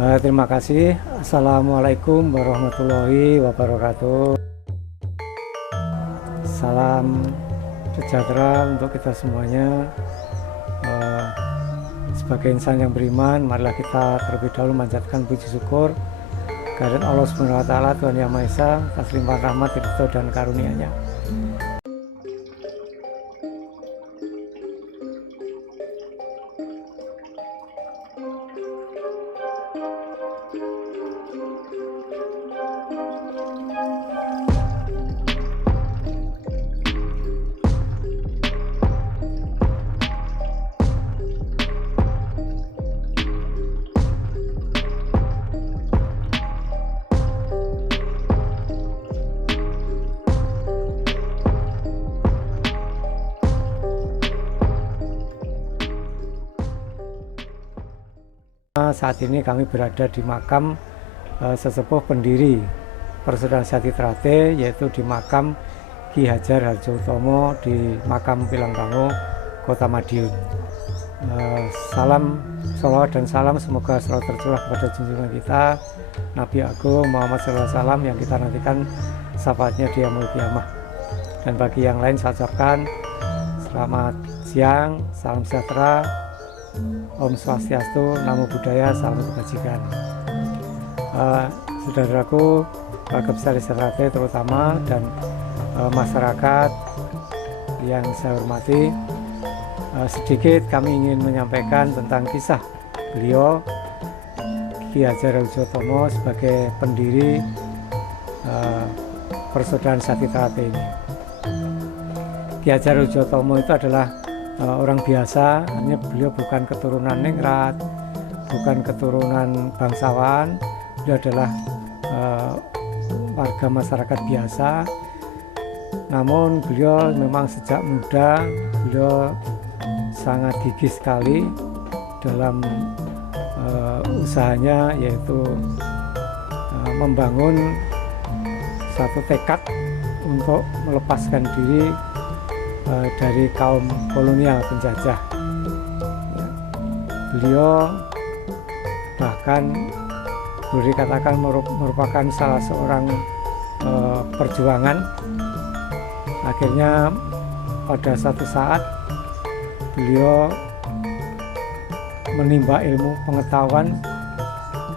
Terima kasih. Assalamualaikum warahmatullahi wabarakatuh. Salam sejahtera untuk kita semuanya. Sebagai insan yang beriman, marilah kita terlebih dahulu memanjatkan puji syukur kehadirat Allah Subhanahu wa taala, Tuhan Yang Maha Esa, atas limpahan rahmat, ridho dan karunia-Nya. Saat ini kami berada di makam sesepuh pendiri Persaudaraan Sejati Trate, yaitu di makam Ki Hajar Harjotomo di makam Pilangbango, Kota Madiun. Salam sholawat dan salam semoga selalu tercurah kepada junjungan kita Nabi Agung Muhammad SAW yang kita nantikan syafaatnya di yaumul qiyamah. Dan bagi yang lain saya ucapkan selamat siang, salam sejahtera, Om Swastiastu, Namo Buddhaya, salam kebajikan. Saudaraku, warga besar Desa Trate terutama dan masyarakat yang saya hormati, sedikit kami ingin menyampaikan tentang kisah beliau Ki Hajar Harjotomo sebagai pendiri Persaudaraan Sejati Trate ini. Ki Hajar Harjotomo itu adalah orang biasa, hanya beliau bukan keturunan ningrat, bukan keturunan bangsawan. Beliau adalah warga masyarakat biasa. Namun beliau memang sejak muda beliau sangat gigih sekali dalam usahanya, yaitu membangun satu tekad untuk melepaskan diri dari kaum kolonial penjajah. Beliau bahkan boleh dikatakan merupakan salah seorang perjuangan. Akhirnya pada satu saat beliau menimba ilmu pengetahuan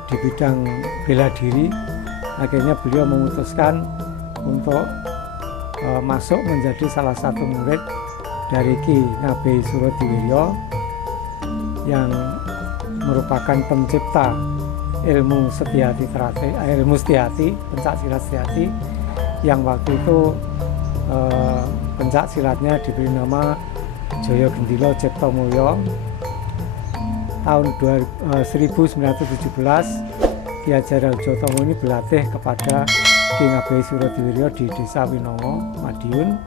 di bidang bela diri. Akhirnya beliau memutuskan untuk masuk menjadi salah satu murid dari Ki Ngabei Surodiwiryo yang merupakan pencipta ilmu Setyaki Trate, ilmu Setyaki, pencak silat Setyaki, yang waktu itu pencak silatnya diberi nama Joyo Gendilo Cipto Mulyo. Tahun 1917 Ki Hajar Harjotomo ini berlatih kepada Ki Ngabei Surodiwiryo di Desa Winongo, Madiun.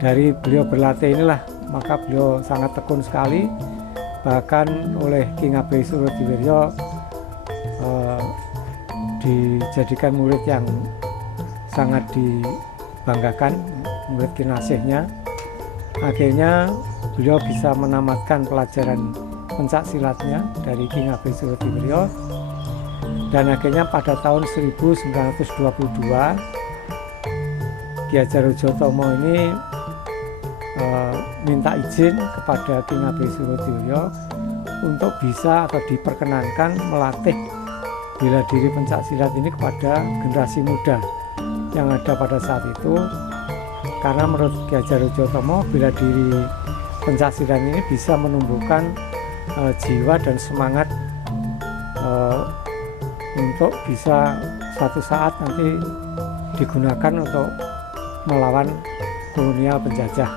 Dari beliau berlatih inilah maka beliau sangat tekun sekali. Bahkan oleh Ki Ngabei Surodiwiryo dijadikan murid yang sangat dibanggakan, murid kinasihnya. Akhirnya beliau bisa menamatkan pelajaran pencak silatnya dari Ki Ngabei Surodiwiryo. Dan akhirnya pada tahun 1922 Ki Hajar Harjotomo ini minta izin kepada Ki Ngabei Surodiwiryo untuk bisa atau diperkenankan melatih bela diri pencak silat ini kepada generasi muda yang ada pada saat itu. Karena menurut Ki Hajar Harjotomo, bela diri pencak silat ini bisa menumbuhkan jiwa dan semangat untuk bisa suatu saat nanti digunakan untuk melawan kolonial penjajah.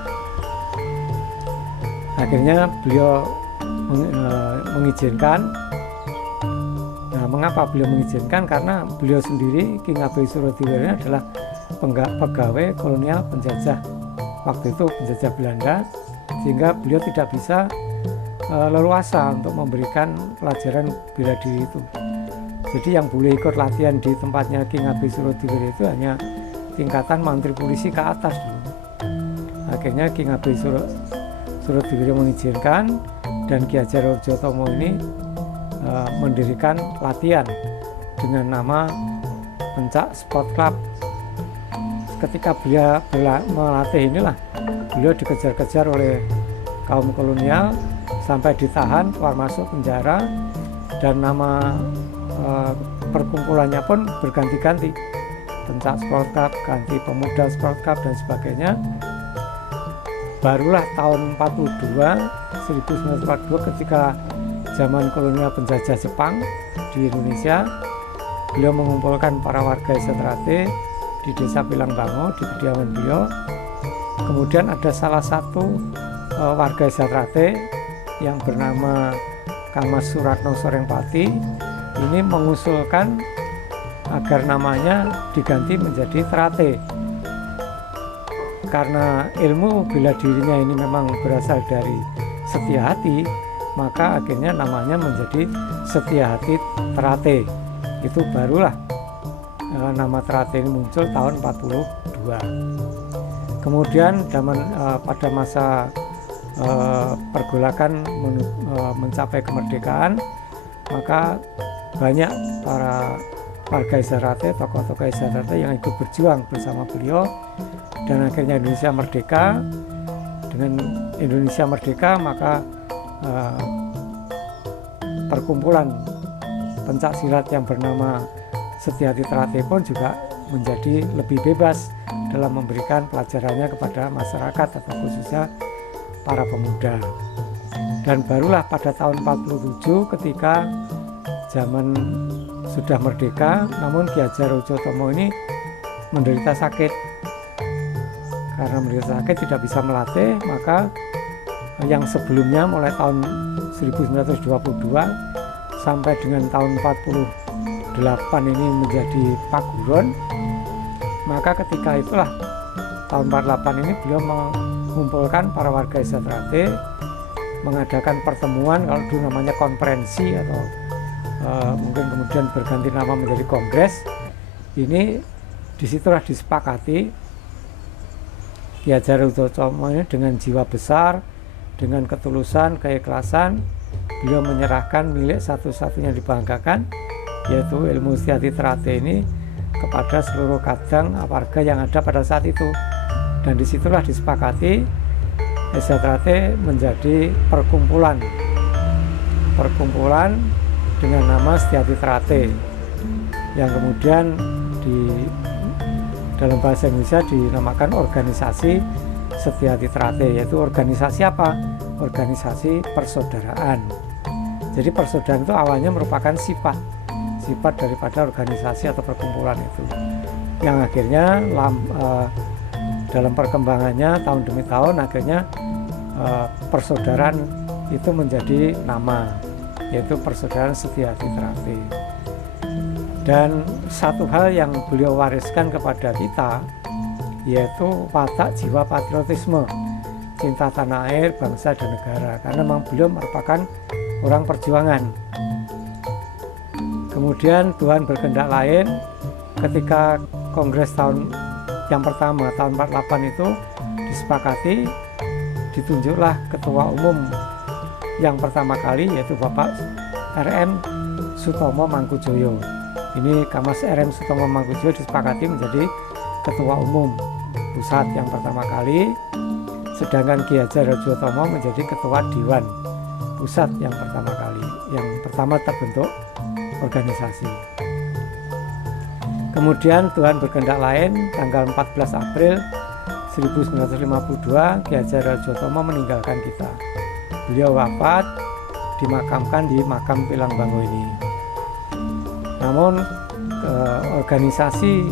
Akhirnya beliau mengizinkan. Nah, mengapa beliau mengizinkan? Karena beliau sendiri, Ki Ngabei Surodiwiryo, adalah pegawai kolonial penjajah waktu itu, penjajah Belanda, sehingga beliau tidak bisa leluasa untuk memberikan pelajaran bela diri itu. Jadi yang boleh ikut latihan di tempatnya Ki Ngabei Surodiwiryo itu hanya tingkatan mantri polisi ke atas dulu. Akhirnya Ki Ngabei Surodiwiryo mengizinkan, dan Ki Hajar Harjotomo ini mendirikan latihan dengan nama Pencak Sport Club. Ketika beliau melatih inilah beliau dikejar-kejar oleh kaum kolonial sampai ditahan, keluar masuk penjara, dan nama perkumpulannya pun berganti-ganti, Pencak Sport Club, ganti Pemuda Sport Club dan sebagainya. Barulah tahun 1942 ketika zaman kolonial penjajah Jepang di Indonesia, beliau mengumpulkan para warga Desa Trate di Desa Pilangbango, di kediaman beliau. Kemudian ada salah satu warga Desa Trate yang bernama Kang Mas Suratno Sorengpati ini mengusulkan agar namanya diganti menjadi Trate. Karena ilmu bela dirinya ini memang berasal dari Setia Hati, maka akhirnya namanya menjadi Setia Hati Trate. Itu barulah nama Trate ini muncul tahun 42. Kemudian pada masa pergolakan mencapai kemerdekaan, maka banyak para warga Desa Trate, tokoh-tokoh Desa Trate yang ikut berjuang bersama beliau, dan akhirnya Indonesia merdeka. Dengan Indonesia merdeka, maka perkumpulan pencak silat yang bernama Setia Hati Trate pun juga menjadi lebih bebas dalam memberikan pelajarannya kepada masyarakat atau khususnya para pemuda. Dan barulah pada tahun 47 ketika zaman sudah merdeka, namun Ki Hajar Rujotomo ini menderita sakit. Karena menderita sakit tidak bisa melatih, maka yang sebelumnya mulai tahun 1922 sampai dengan tahun 48 ini menjadi Paguron. Maka ketika itulah tahun 48 ini beliau mengumpulkan para warga Desa Trate, mengadakan pertemuan, kalau dulu namanya konferensi atau mungkin kemudian berganti nama menjadi kongres. Ini disitulah disepakati Ki Hajar Rujotomo ini dengan jiwa besar, dengan ketulusan, keikhlasan, beliau menyerahkan milik satu-satunya dibanggakan, yaitu ilmu Setia Hati Trate ini kepada seluruh kadang warga yang ada pada saat itu. Dan disitulah disepakati Desa Trate menjadi perkumpulan dengan nama Setia Hati Trate, yang kemudian dalam bahasa Indonesia dinamakan organisasi Setia Hati Trate. Yaitu organisasi apa? Organisasi persaudaraan. Jadi persaudaraan itu awalnya merupakan sifat daripada organisasi atau perkumpulan itu, yang akhirnya dalam perkembangannya tahun demi tahun akhirnya persaudaraan itu menjadi nama, yaitu Persaudaraan Setia Hati Trate. Dan satu hal yang beliau wariskan kepada kita, yaitu watak jiwa patriotisme, cinta tanah air, bangsa dan negara, karena memang beliau merupakan orang perjuangan. Kemudian Tuhan berkehendak lain, ketika kongres tahun yang pertama tahun 48 itu disepakati, ditunjuklah ketua umum yang pertama kali, yaitu Bapak RM Sutomo Mangkujoyo. Ini Kamas RM Sutomo Mangkujoyo disepakati menjadi ketua umum pusat yang pertama kali, sedangkan Ki Hajar Rujotomo menjadi ketua dewan pusat yang pertama kali, yang pertama terbentuk organisasi. Kemudian Tuhan berkehendak lain, tanggal 14 April 1952 Ki Hajar Rujotomo meninggalkan kita. Beliau wafat, dimakamkan di makam Pilangbango ini. Namun organisasi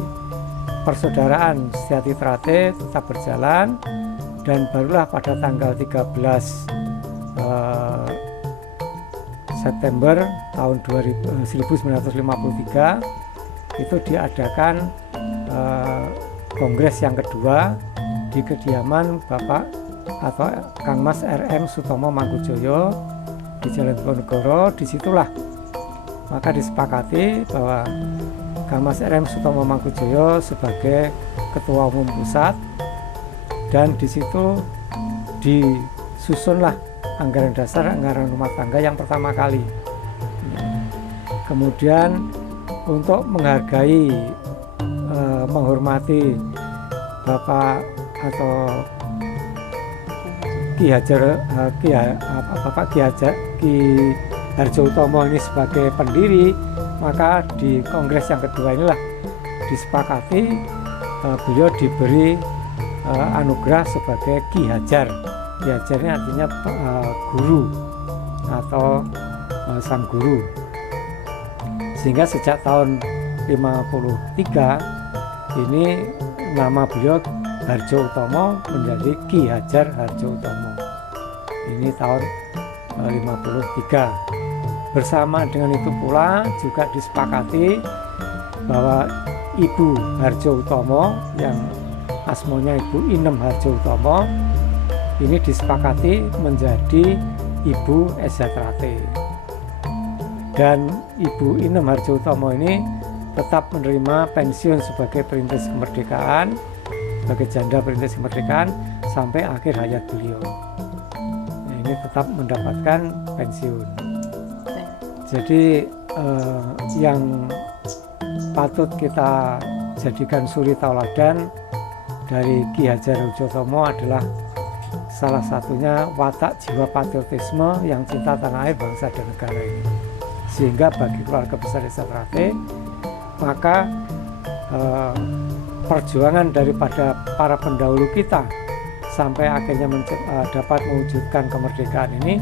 persaudaraan Setia Hati Trate tetap berjalan, dan barulah pada tanggal 13 September tahun 1953 itu diadakan kongres yang kedua di kediaman Bapak atau Kang Mas RM Sutomo Mangkujoyo di Jalan Diponegoro. Disitulah maka disepakati bahwa Kang Mas RM Sutomo Mangkujoyo sebagai ketua umum pusat, dan di situ disusunlah anggaran dasar, anggaran rumah tangga yang pertama kali. Kemudian untuk menghargai, menghormati Bapak atau Bapak Ki Hardjotomo ini sebagai pendiri, maka di kongres yang kedua inilah disepakati beliau diberi anugerah sebagai Ki Hajar. Ki Hajar ini artinya guru atau sang guru. Sehingga sejak tahun 53 ini nama beliau Hardjotomo menjadi Ki Hajar Hardjotomo. Ini tahun 53. Bersama dengan itu pula juga disepakati bahwa Ibu Hardjotomo yang asmanya Ibu Inem Hardjotomo ini disepakati menjadi Ibu Esatrate. Dan Ibu Inem Hardjotomo ini tetap menerima pensiun sebagai perintis kemerdekaan, sebagai janda perintis kemerdekaan sampai akhir hayat beliau. Nah, ini tetap mendapatkan pensiun. Jadi yang patut kita jadikan suri tauladan dari Ki Hajar Hardjotomo adalah salah satunya watak jiwa patriotisme yang cinta tanah air, bangsa dan negara ini. Sehingga bagi keluarga besar Esatrate, maka perjuangan daripada para pendahulu kita sampai akhirnya dapat mewujudkan kemerdekaan ini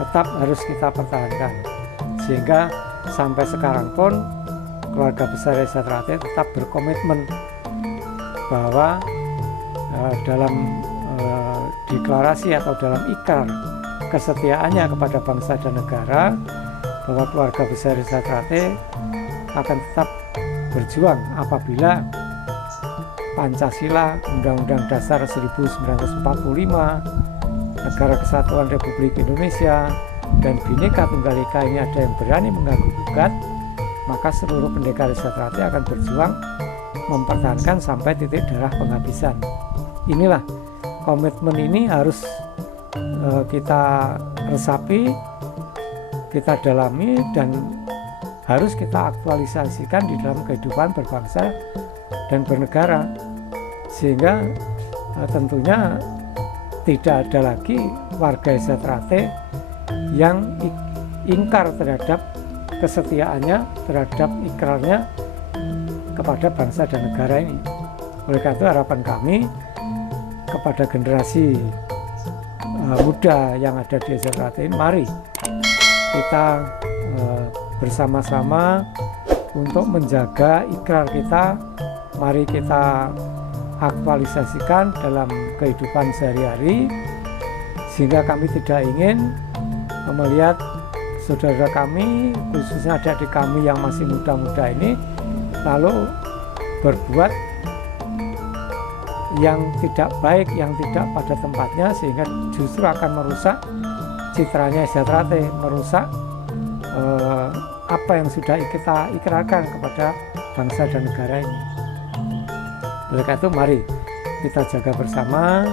tetap harus kita pertahankan. Sehingga sampai sekarang pun keluarga besar Esatrate tetap berkomitmen bahwa dalam deklarasi atau dalam ikrar kesetiaannya kepada bangsa dan negara, bahwa keluarga besar Esatrate akan tetap berjuang apabila Pancasila, Undang-Undang Dasar 1945, Negara Kesatuan Republik Indonesia, dan Bhinneka Tunggal Ika ini ada yang berani mengganggu-gugat, maka seluruh pendekar Esatrate akan berjuang mempertahankan sampai titik darah penghabisan. Inilah komitmen ini harus kita resapi, kita dalami, dan harus kita aktualisasikan di dalam kehidupan berbangsa dan bernegara, sehingga tentunya tidak ada lagi warga Esatrate yang ingkar terhadap kesetiaannya, terhadap ikrarnya kepada bangsa dan negara ini. Oleh karena itu harapan kami kepada generasi muda yang ada di Esatrate ini, mari kita bersama-sama untuk menjaga ikrar kita, mari kita aktualisasikan dalam kehidupan sehari-hari, sehingga kami tidak ingin melihat saudara kami, khususnya adik-adik kami yang masih muda-muda ini, lalu berbuat yang tidak baik, yang tidak pada tempatnya, sehingga justru akan merusak citranya Esatrate, merusak apa yang sudah kita ikrarkan kepada bangsa dan negara ini. Oleh karena itu mari kita jaga bersama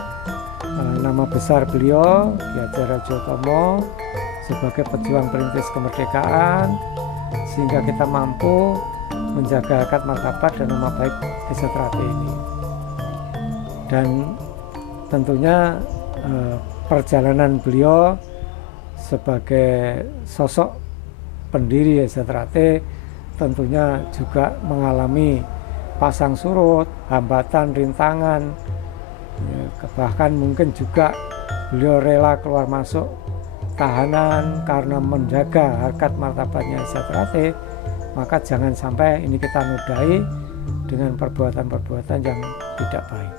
nama besar beliau Ki Hajar Hardjotomo sebagai pejuang perintis kemerdekaan, sehingga kita mampu menjaga harkat martabat dan nama baik Esatrate ini. Dan tentunya perjalanan beliau sebagai sosok pendiri Esatrate tentunya juga mengalami pasang surut, hambatan, rintangan, bahkan mungkin juga beliau rela keluar masuk tahanan karena menjaga harkat martabatnya Esatrate. Maka jangan sampai ini kita nodai dengan perbuatan-perbuatan yang tidak baik.